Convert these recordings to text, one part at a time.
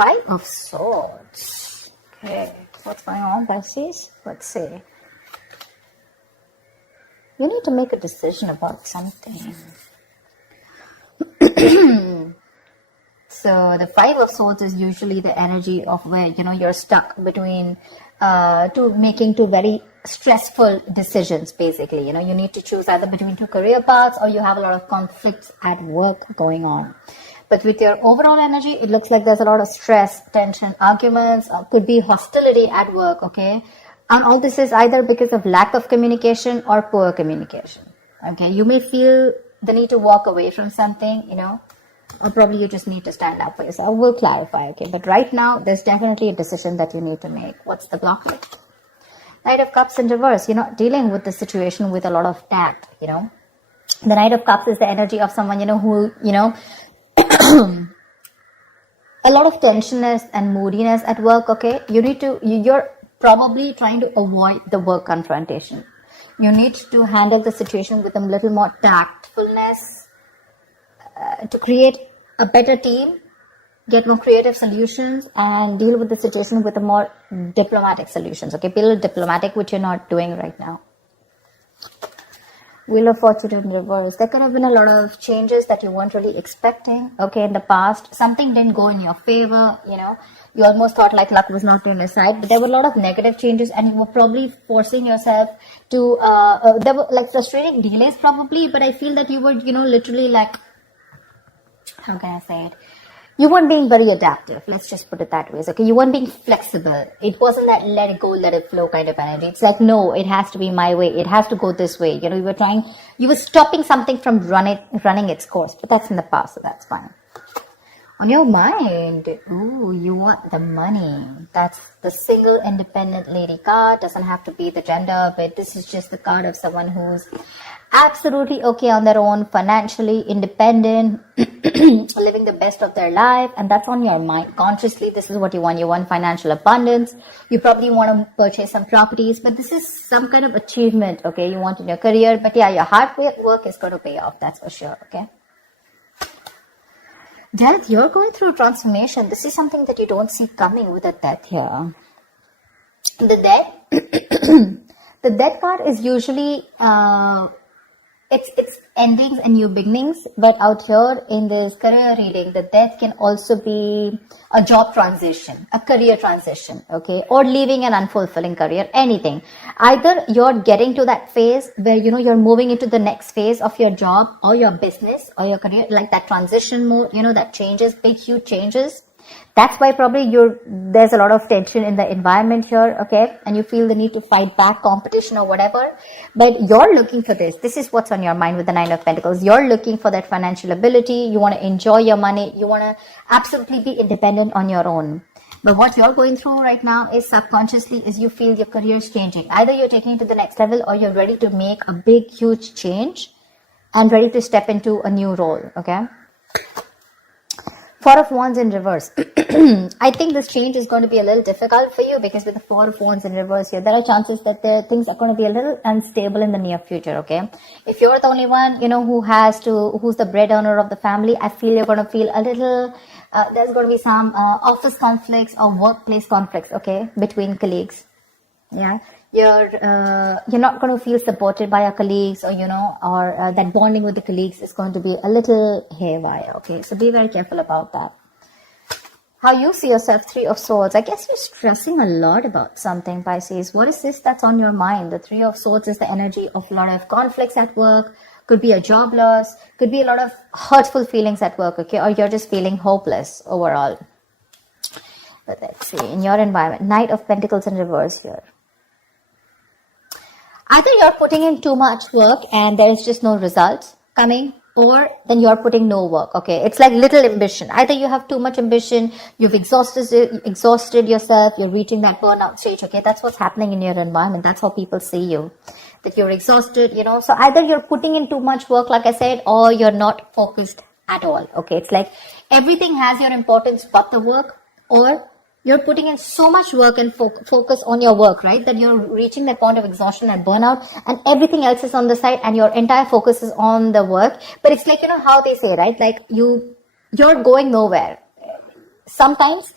Five of Swords. Okay, what's going on, Pisces? Let's see. You need to make a decision about something. So the Five of Swords is usually the energy of where, you're stuck between making two very stressful decisions, basically. You need to choose either between two career paths, or you have a lot of conflicts at work going on. But with your overall energy, it looks like there's a lot of stress, tension, arguments, could be hostility at work, okay? And all this is either because of lack of communication or poor communication, okay? You may feel the need to walk away from something, or probably you just need to stand up for yourself. We'll clarify, okay? But right now, there's definitely a decision that you need to make. What's the blockage? Knight of Cups in reverse. You're not dealing with the situation with a lot of tact, The Knight of Cups is the energy of someone, who, a lot of tensionness and moodiness at work, okay? You're probably trying to avoid the work confrontation. You need to handle the situation with a little more tactfulness to create a better team, get more creative solutions, and deal with the situation with a more diplomatic solutions, okay? Be a little diplomatic, which you're not doing right now. Wheel of Fortune in reverse. There could have been a lot of changes that you weren't really expecting, okay, in the past. Something didn't go in your favor, You almost thought like luck was not on your side, but there were a lot of negative changes, and you were probably forcing yourself to, there were like frustrating delays probably, but I feel that you were, literally like, how can I say it? You weren't being very adaptive. Let's just put it that way. Okay, you weren't being flexible. It wasn't that let it go, let it flow kind of energy. It's like, no, it has to be my way. It has to go this way. You were stopping something from running its course, but that's in the past, so that's fine. On your mind, you want the money. That's the single independent lady card. Doesn't have to be the gender, but this is just the card of someone who's absolutely okay on their own, financially independent, living the best of their life, and that's on your mind. Consciously, this is what you want. You want financial abundance. You probably want to purchase some properties, but this is some kind of achievement, okay, you want in your career. But yeah, your hard work is going to pay off, that's for sure, okay? Death, you're going through a transformation. This is something that you don't see coming with a death here. The death, the death card is usually, it's endings and new beginnings, but out here in this career reading, the death can also be a job transition, a career transition, okay, or leaving an unfulfilling career, anything. Either you're getting to that phase where, you're moving into the next phase of your job or your business or your career, like that transition mode, that changes, big, huge changes. That's why probably there's a lot of tension in the environment here, okay? And you feel the need to fight back competition or whatever. But you're looking for this. This is what's on your mind with the Nine of Pentacles. You're looking for that financial ability. You want to enjoy your money. You want to absolutely be independent on your own. But what you're going through right now is subconsciously is you feel your career is changing. Either you're taking it to the next level or you're ready to make a big, huge change and ready to step into a new role, okay? Four of Wands in reverse. I think this change is going to be a little difficult for you because with the Four of Wands in reverse here, there are chances that things are going to be a little unstable in the near future, okay? If you're the only one, who's the bread earner of the family, I feel you're going to feel a little, there's going to be some office conflicts or workplace conflicts, okay, between colleagues. Yeah. You're not going to feel supported by your colleagues or, that bonding with the colleagues is going to be a little haywire, okay? So be very careful about that. How you see yourself, Three of Swords. I guess you're stressing a lot about something, Pisces. What is this that's on your mind? The Three of Swords is the energy of a lot of conflicts at work. Could be a job loss. Could be a lot of hurtful feelings at work, okay? Or you're just feeling hopeless overall. But let's see, in your environment, Knight of Pentacles in reverse here. Either you're putting in too much work and there is just no results coming, or then you're putting no work, okay? It's like little ambition. Either you have too much ambition, you've exhausted yourself, you're reaching that burnout stage, okay? That's what's happening in your environment. That's how people see you, that you're exhausted, So either you're putting in too much work, like I said, or you're not focused at all, okay? It's like everything has your importance but the work, or you're putting in so much work and focus on your work, right? That you're reaching that point of exhaustion and burnout and everything else is on the side and your entire focus is on the work. But it's like, how they say, right? Like you're going nowhere. Sometimes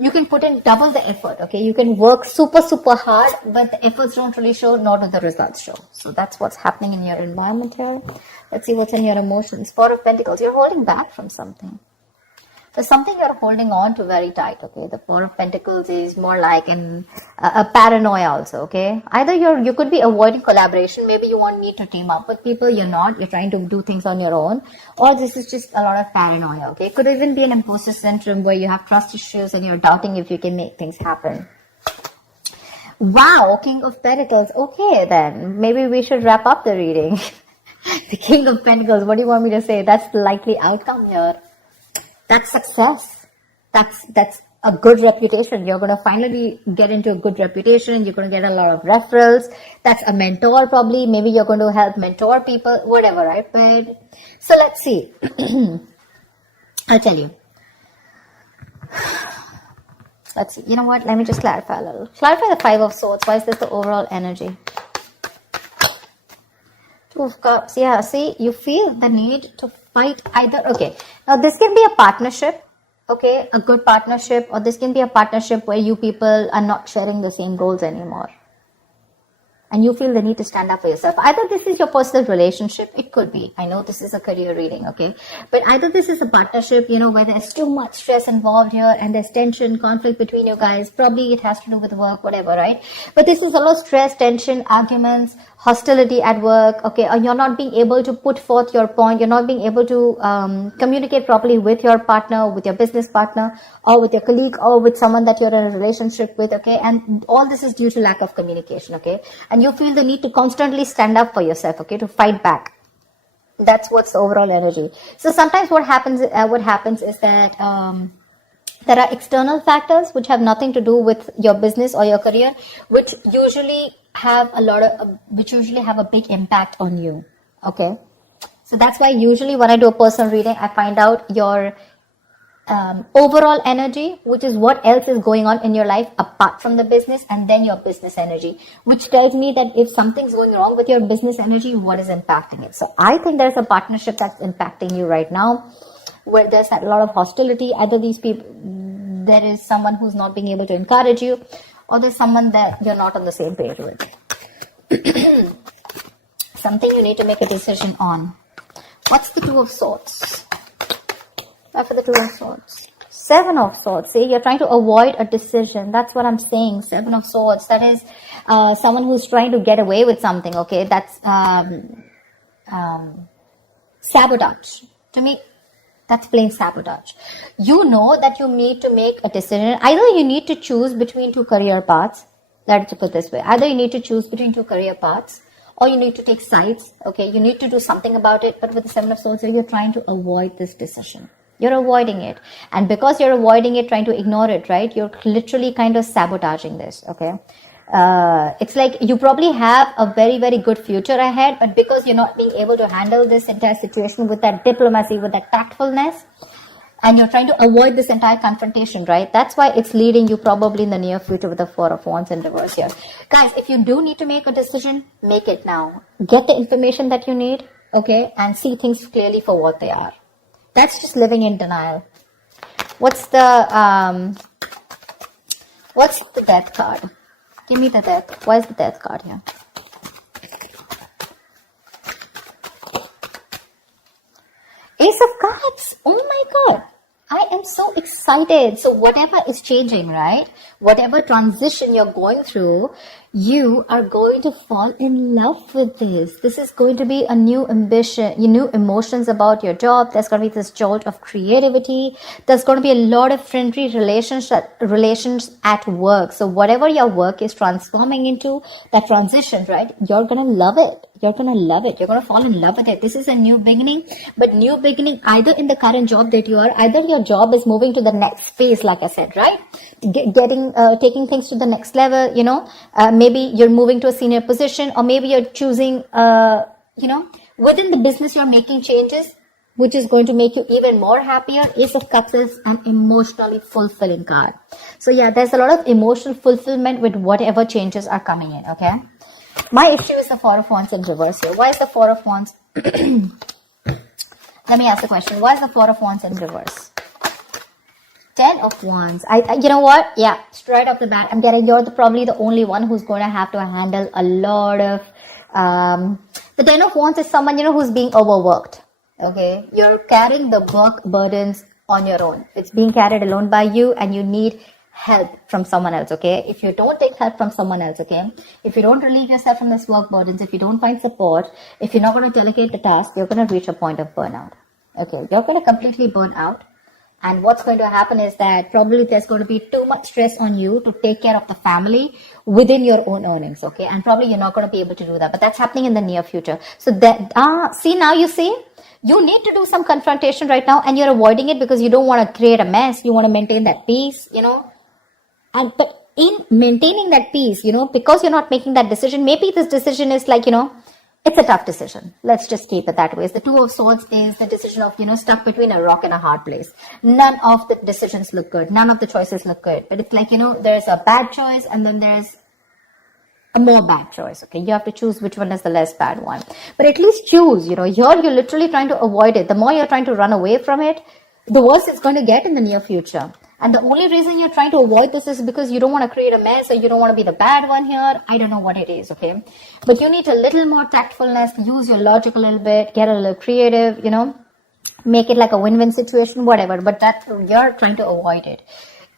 you can put in double the effort, okay? You can work super, super hard, but the efforts don't really show, nor do the results show. So that's what's happening in your environment here. Let's see what's in your emotions. Four of Pentacles, you're holding back from something. There's something you're holding on to very tight, okay? The Four of Pentacles is more like a paranoia also, okay? Either you could be avoiding collaboration. Maybe you won't need to team up with people. You're not. You're trying to do things on your own. Or this is just a lot of paranoia, okay? It could even be an imposter syndrome where you have trust issues and you're doubting if you can make things happen. Wow, King of Pentacles. Okay, then. Maybe we should wrap up the reading. The King of Pentacles, what do you want me to say? That's the likely outcome here. That's success. That's a good reputation. You're going to finally get into a good reputation. You're going to get a lot of referrals. That's a mentor probably. Maybe you're going to help mentor people, whatever, right? But so let's see. I'll tell you. Let's see. You know what? Let me just clarify a little. Clarify the Five of Swords. Why is this the overall energy? Two of Cups. Yeah, see, you feel the need to fight either. Okay, now this can be a partnership, okay, a good partnership, or this can be a partnership where you people are not sharing the same goals anymore. And you feel the need to stand up for yourself. Either this is your personal relationship, it could be. I know this is a career reading, okay? But either this is a partnership, you know, where there's too much stress involved here and there's tension, conflict between you guys. Probably it has to do with work, whatever, right? But this is a lot of stress, tension, arguments, hostility at work, okay? Or you're not being able to put forth your point. You're not being able to communicate properly with your partner, with your business partner, or with your colleague, or with someone that you're in a relationship with, okay? And all this is due to lack of communication, okay? And you feel the need to constantly stand up for yourself, okay, to fight back. That's what's the overall energy. So sometimes what happens is that there are external factors which have nothing to do with your business or your career, which usually have a big impact on you, okay? So that's why usually when I do a personal reading, I find out your overall energy, which is what else is going on in your life apart from the business, and then your business energy, which tells me that if something's going wrong with your business energy, what is impacting it. So I think there's a partnership that's impacting you right now, where there's a lot of hostility. Either these people, there is someone who's not being able to encourage you, or there's someone that you're not on the same page with. Something you need to make a decision on. What's the Two of Swords? After the Two of Swords. Seven of Swords. See, you're trying to avoid a decision. That's what I'm saying. Seven of Swords. That is someone who's trying to get away with something. Okay, that's sabotage. To me, that's plain sabotage. You know that you need to make a decision. Either you need to choose between two career paths. Let's put it this way. Either you need to choose between two career paths, or you need to take sides. Okay, you need to do something about it. But with the Seven of Swords, you're trying to avoid this decision. You're avoiding it. And because you're avoiding it, trying to ignore it, right? You're literally kind of sabotaging this, okay? It's like you probably have a very, very good future ahead, but because you're not being able to handle this entire situation with that diplomacy, with that tactfulness, and you're trying to avoid this entire confrontation, right? That's why it's leading you probably in the near future with the Four of Wands in reverse here. Guys, if you do need to make a decision, make it now. Get the information that you need, okay? And see things clearly for what they are. That's just living in denial. What's the Death card? Give me the Death. Why is the Death card here? Ace of Cups. Oh my God. I am so excited. So whatever is changing, right? Whatever transition you're going through, you are going to fall in love with this. This is going to be a new ambition, new emotions about your job. There's going to be this jolt of creativity. There's going to be a lot of friendly relations at work. So whatever your work is transforming into, that transition, right? You're going to love it. You're going to love it. You're going to fall in love with it. This is a new beginning, but new beginning either in the current job that you are, either your job is moving to the next phase, like I said, right? Taking things to the next level, you know, maybe you're moving to a senior position, or maybe you're choosing, within the business, you're making changes, which is going to make you even more happier. Ace of Cups is an emotionally fulfilling card. So yeah, there's a lot of emotional fulfillment with whatever changes are coming in, okay? My issue is the Four of Wands in reverse here. Why is the Four of Wands? Let me ask the question. Why is the Four of Wands in reverse? 10 of Wands. You know what? Yeah, straight off the bat, I'm getting you're probably the only one who's going to have to handle a lot of, the 10 of Wands is someone, who's being overworked. Okay. You're carrying the work burdens on your own. It's being carried alone by you and you need help from someone else. Okay. If you don't take help from someone else, okay. If you don't relieve yourself from this work burdens, if you don't find support, if you're not going to delegate the task, you're going to reach a point of burnout. Okay. You're going to completely burn out. And what's going to happen is that probably there's going to be too much stress on you to take care of the family within your own earnings, okay? And probably you're not going to be able to do that. But that's happening in the near future. So that, see, now you see, you need to do some confrontation right now and you're avoiding it because you don't want to create a mess. You want to maintain that peace, but in maintaining that peace, because you're not making that decision, maybe this decision is like, it's a tough decision. Let's just keep it that way. The Two of Swords is the decision of, stuck between a rock and a hard place. None of the decisions look good. None of the choices look good. But it's like, there's a bad choice and then there's a more bad choice. Okay. You have to choose which one is the less bad one. But at least choose, here you're literally trying to avoid it. The more you're trying to run away from it, the worse it's going to get in the near future. And the only reason you're trying to avoid this is because you don't want to create a mess or you don't want to be the bad one here. I don't know what it is, okay? But you need a little more tactfulness, use your logic a little bit, get a little creative, make it like a win-win situation, whatever. But that you're trying to avoid it.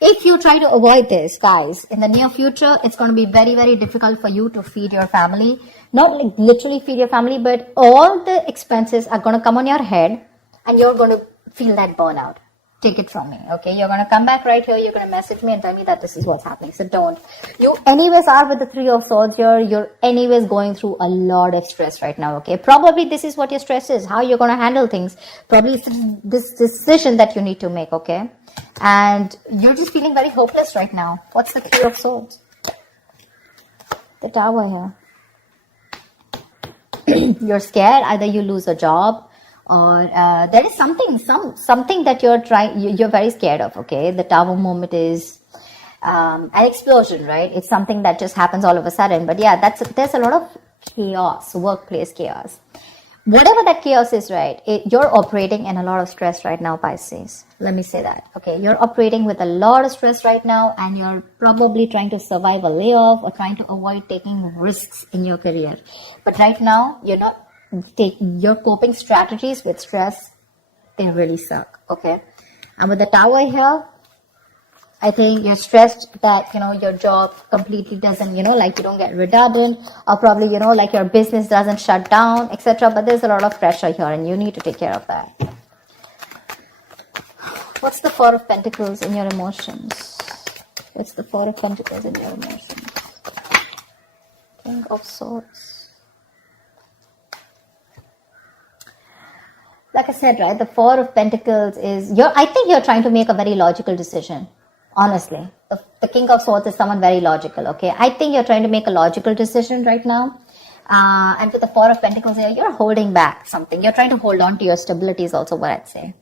If you try to avoid this, guys, in the near future, it's going to be very, very difficult for you to feed your family. Not like literally feed your family, but all the expenses are going to come on your head and you're going to feel that burnout. Take it from me, okay? You're going to come back right here. You're going to message me and tell me that this is what's happening. So don't. You anyways are with the Three of Swords here. You're anyways going through a lot of stress right now, okay? Probably this is what your stress is, how you're going to handle things. Probably it's this decision that you need to make, okay? And you're just feeling very hopeless right now. What's the Three of Swords? The Tower here. You're scared. Either you lose a job, or there is something that you're very scared of, okay? The Tower moment is an explosion, right? It's something that just happens all of a sudden. But yeah, there's a lot of chaos, workplace chaos. Whatever that chaos is, right? You're operating in a lot of stress right now, Pisces. Let me say that, okay? You're operating with a lot of stress right now and you're probably trying to survive a layoff or trying to avoid taking risks in your career. But right now, your coping strategies with stress, they really suck, okay? And with the Tower here, I think you're stressed that, your job completely doesn't, you don't get redundant, or probably, like your business doesn't shut down, etc. But there's a lot of pressure here and you need to take care of that. What's the Four of Pentacles in your emotions? What's the Four of Pentacles in your emotions? King of Swords. Like I said, right, the Four of Pentacles is, I think you're trying to make a very logical decision. Honestly, the King of Swords is someone very logical, okay? I think you're trying to make a logical decision right now. And with the Four of Pentacles here, you're holding back something. You're trying to hold on to your stability is also what I'd say.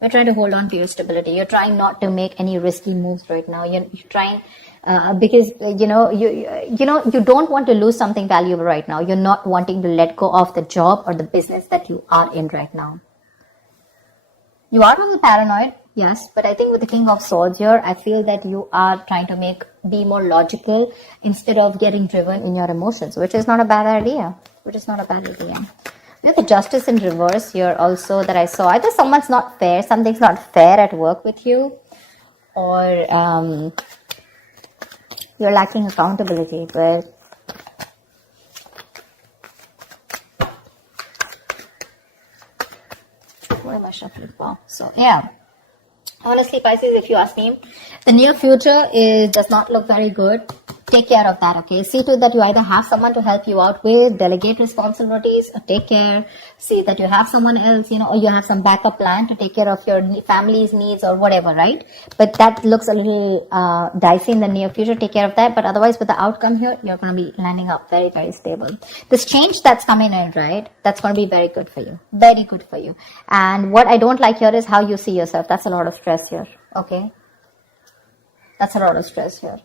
You're trying to hold on to your stability. You're trying not to make any risky moves right now. You're trying, because, you don't want to lose something valuable right now. You're not wanting to let go of the job or the business that you are in right now. You are a little paranoid. Yes, but I think with the King of Swords here, I feel that you are trying to be more logical instead of getting driven in your emotions, which is not a bad idea. We have the Justice in reverse here also that I saw. Either something's not fair at work with you, or you're lacking accountability, but what am I shuffling for? So yeah. Honestly, Pisces, if you ask me, the near future does not look very good. Take care of that, okay? See to that you either have someone to help you out with, delegate responsibilities, or take care. See that you have someone else, or you have some backup plan to take care of your family's needs or whatever, right? But that looks a little dicey in the near future. Take care of that. But otherwise, with the outcome here, you're going to be landing up very, very stable. This change that's coming in, right? That's going to be very good for you. Very good for you. And what I don't like here is how you see yourself. That's a lot of stress here, okay? That's a lot of stress here.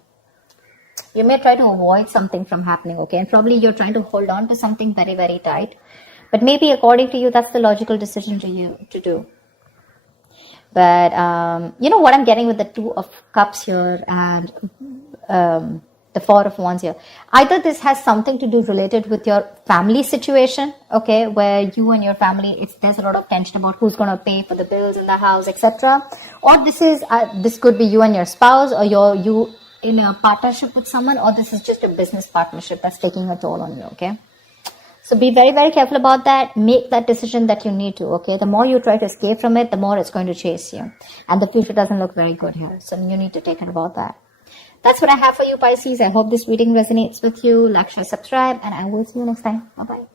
You may try to avoid something from happening, okay? And probably you're trying to hold on to something very, very tight. But maybe according to you, that's the logical decision to do. But you know what I'm getting with the Two of Cups here and the Four of Wands here. Either this has something to do related with your family situation, okay, where you and your family, there's a lot of tension about who's going to pay for the bills in the house, etc. Or this could be you and your spouse, or you in a partnership with someone, or this is just a business partnership that's taking a toll on you, okay? So be very, very careful about that. Make that decision that you need to, okay? The more you try to escape from it, the more it's going to chase you. And the future doesn't look very good here. So you need to take care about that. That's what I have for you, Pisces. I hope this reading resonates with you. Like, share, subscribe, and I will see you next time. Bye-bye.